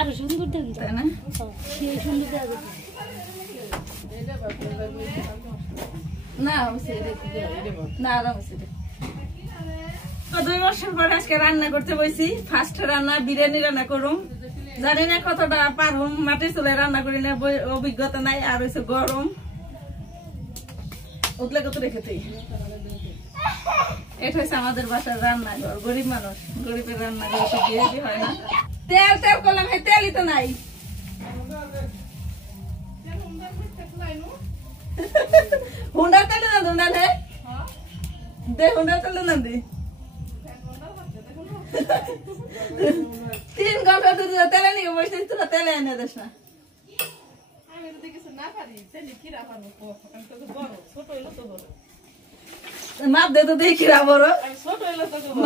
আরো সুন্দর তাই না? না 2 বছর পর আজকে রান্না করতে বসি। ফার্স্ট রান্না বিরিয়ানি রান্না করুম। জানি না কতটা পারুম, মাটির চুলায় রান্না করি না, অভিজ্ঞতা নাই। আর হচ্ছে গরম উঠলে কত রেখেছি। এটা হচ্ছে আমাদের বাসার রান্নাঘর। গরিব মানুষ, গরিবের রান্নাঘর বিয়ে হয় না। তেল তেল করলাম, তেলই তো নাই। হুন্ডা তেলে না হুন্ডা নে দে, হুন্ডা তেলে না দি 3 ঘন্টা তেলে নিয়ে বসে তোরা তেলে এনে দেস না। মাপ দে তো দেখি রা বড়,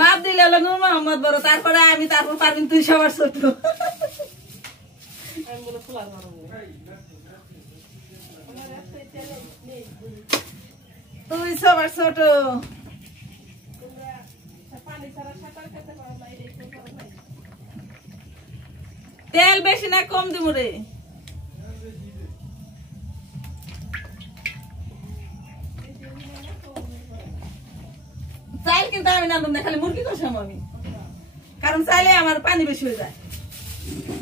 মাপ দিলে হলো নূর মোহাম্মদ বড়, তারপরে আমি, তারপর পারবিন তুই সবার ছোট। তুই সবার ছোট। তেল বেশি না কম দিব রে? চাইল কিন্তু আমি না খালি মুরগি কষাম আমি, কারণ চাইলে আমার পানি বেশি হয়ে যায়।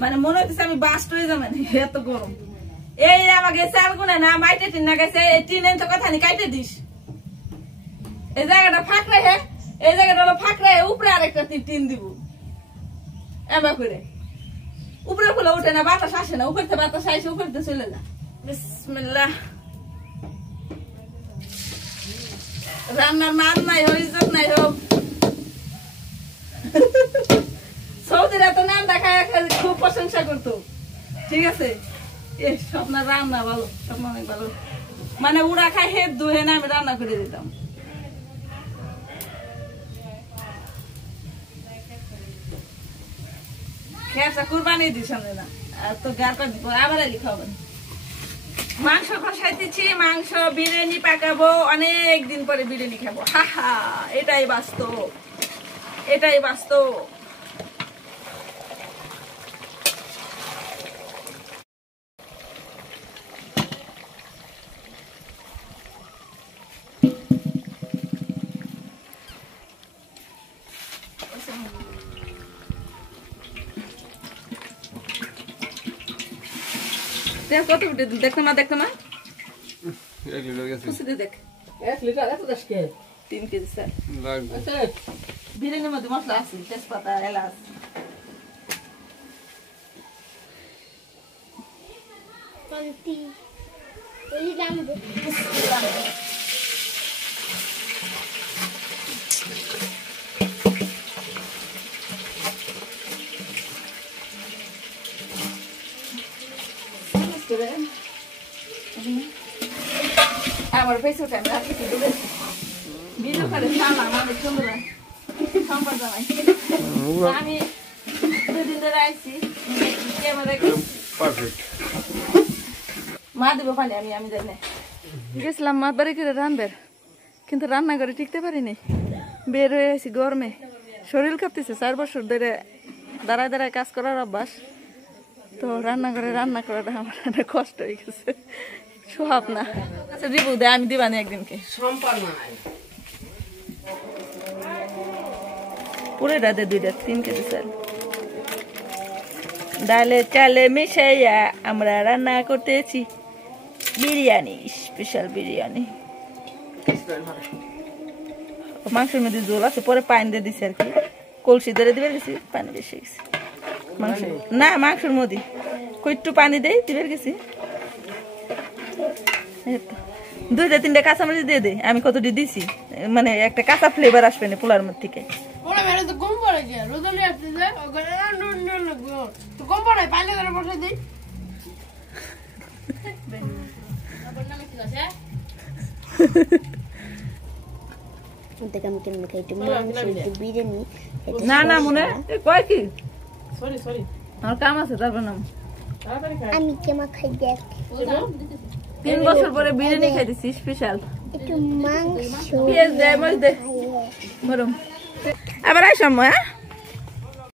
মানে মনে হচ্ছে আমি বাস্ট হয়ে যাবে, এত গরম। এই আমাকে চাল গুনে না মাইটে টিন না গেছে, টিন তো কথা নি কাইটে দিস। এই জায়গাটা ফাঁক রেখে, এই জায়গাটা হলো ফাঁক রেখে উপরে আরেকটা টিন দিব এমা করে। উপরে ফুলে উঠে না, বাতাস আসে না, উপরতে বাতাস আসে, উপরতে চলে না। বিসমিল্লাহ। রান্নার মান নাই হোক, ইজ্জত নাই হোক। সৌদিরা তো নাম দেখায় খুব প্রশংসা করতো, ঠিক আছে। স্বপ্নার রান্না ভালো, স্বপ্ন অনেক ভালো। মানে উড়া খায় হেদ দুহে না, আমি রান্না করে দিতাম। খেসা কুরবানি দিস না, আর তো গারপা আবার আলি খাবেন। মাংস কষাইতেছি, মাংস বিরিয়ানি পাকাবো, অনেক দিন পরে বিরিয়ানি খাবো। হা হা, এটাই বাস্তব, এটাই বাস্তব। কত দেখতো না, দেখতো না 1 লিটার গেছে। দেখ 1 লিটার এত দাস কে 3 কেজি স্যার লাগবে। বিরিয়ানির মধ্যে মশলা আছে, তেজপাতা, এলাচ। পন্তি এই দাম আমার পেছনে আমি রাখি দেবে ভিডিও করে সালাম আমি সুন্দর সম্পর্ক জানাই। আমি 2 দিন ধরে আইছি, ক্যামেরা পারফেক্ট। মা দিব পানি, আমি জানি গেছিলাম মা বাড়ি করে রান্নার, কিন্তু রান্না করে টিকতে পারিনি। বের হয়ে আছি গরমে, শরীর কাঁপতেছে। 4 বছর ধরে দাঁড়ায় দাঁড়ায় কাজ করার অভ্যাস, তো রান্না করে রান্না করাটা আমার অনেক কষ্ট হয়ে গেছে, সোহাব না। আচ্ছা দিব দে, আমি দিবানি একদিনকে পুরোটা দে, 2-3 কেজি চাল। ডালে চালে মিশাইয়া আমরা রান্না করতেছি বিরিয়ানি, স্পেশাল বিরিয়ানি। মাংসের মধ্যে জল আছে, পরে পানি দিয়ে দিছি আর কি, কলসি ধরে দিবে গেছি, পানি বেশি গেছে মাংস না, মাংসের মধ্যে একটু পানি দেই দিবে গেছি। 2-3টা কাঁচামরিচ দিয়ে দে, আমি কতটি দিছি, মানে একটা কাঁচা ফ্লেভার আসবে না পোলার মধ্যে থেকে। না না মনে কয় কি আমার কাম আছে, তারপর নাম আমি কেমা খাই দেখ। 3 বছর পরে বিরিয়ানি খাইতেছি স্পেশাল। একটু মাংস পেঁয়াজ দে, মরিচ দে, গরম। আবার আইসাম হ্যাঁ।